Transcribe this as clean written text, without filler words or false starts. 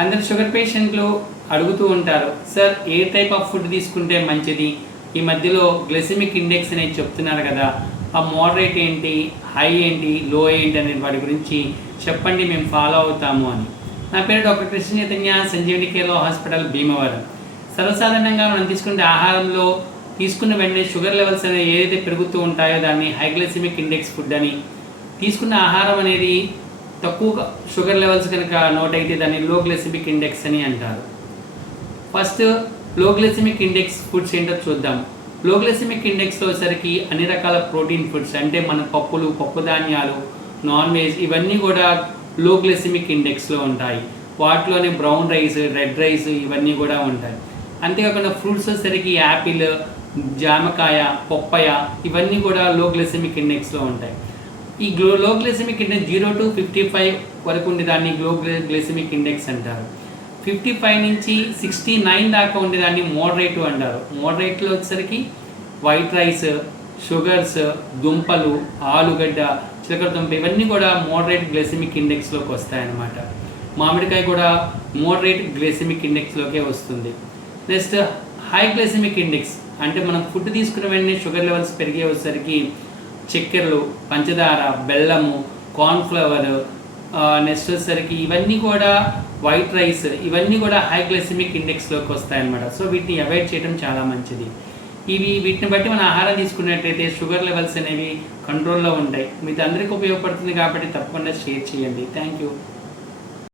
అందరు షుగర్ పేషెంట్లు అడుగుతూ ఉంటారు, sir A type of food తీసుకుంటే మంచిది, ఈ మధ్యలో గ్లైసెమిక్ ఇండెక్స్ అనేది చెప్తున్నారు కదా, ఆ మోడరేట్ ఏంటి, హై ఏంటి, లో ఏంటి అనే వాటి గురించి చెప్పండి, మేము ఫాలో అవుతాము అని. నా పేరు doctor Krishna Chaitanya, Sanjeevani care hospital, Bhimavaram. సర్వసాధారణంగా మనం తీసుకునే ఆహారంలో తీసుకున్న వెంటనే షుగర్ లెవెల్స్ అనేవి ఏదైతే పెరుగుతూ ఉంటాయో దాన్ని హైగ్లైసెమిక్ ఇండెక్స్ ఫుడ్ అని, తీసుకున్న ఆహారం అనేది తక్కువ షుగర్ లెవెల్స్ కనుక నోట్ అయితే దాన్ని లో గ్లైసెమిక్ ఇండెక్స్ అని అంటారు. ఫస్ట్ లో గ్లైసెమిక్ ఇండెక్స్ ఫుడ్స్ ఏంటో చూద్దాం. లో గ్లైసెమిక్ ఇండెక్స్లో వచ్చేసరికి అన్ని రకాల ప్రోటీన్ ఫుడ్స్, అంటే మన పప్పులు, పప్పు ధాన్యాలు, నాన్ వెజ్, ఇవన్నీ కూడా లో గ్లైసెమిక్ ఇండెక్స్లో ఉంటాయి. వాటిలోనే బ్రౌన్ రైస్, రెడ్ రైస్ ఇవన్నీ కూడా ఉంటాయి. అంతేకాకుండా ఫ్రూట్స్ వచ్చేసరికి యాపిల్, జామకాయ, పప్పాయ ఇవన్నీ కూడా లో గ్లైసెమిక్ ఇండెక్స్లో ఉంటాయి. ఈ లో గ్లైసెమిక్ ఇండెక్స్ 0 to 55 వరకు ఉండేదాన్ని లో గ్లైసెమిక్ ఇండెక్స్ అంటారు. 55 నుంచి 69 దాకా ఉండేదాన్ని మోడరేట్ అంటారు. మోడరేట్లో వచ్చేసరికి వైట్ రైస్, షుగర్స్, దుంపలు, ఆలుగడ్డ, చిలకడ దుంప ఇవన్నీ కూడా మోడరేట్ గ్లైసెమిక్ ఇండెక్స్లోకి వస్తాయన్నమాట. మామిడికాయ కూడా మోడరేట్ గ్లైసెమిక్ ఇండెక్స్లోకే వస్తుంది. నెక్స్ట్ హై గ్లైసెమిక్ ఇండెక్స్ అంటే మనం ఫుడ్ తీసుకున్న వెంటనే షుగర్ లెవెల్స్ పెరిగే వచ్చేసరికి చక్కెరలు, పంచదార, బెల్లము, కార్న్ఫ్లవర్, నెక్స్ట్ వచ్చేసరికి ఇవన్నీ కూడా వైట్ రైస్, ఇవన్నీ కూడా హై గ్లైసెమిక్ ఇండెక్స్లోకి వస్తాయన్నమాట. సో వీటిని అవాయిడ్ చేయడం చాలా మంచిది. వీటిని బట్టి మన ఆహారం తీసుకున్నట్టయితే షుగర్ లెవెల్స్ అనేవి కంట్రోల్లో ఉంటాయి. మీకు అందరికీ ఉపయోగపడుతుంది కాబట్టి తప్పకుండా షేర్ చేయండి. Thank you.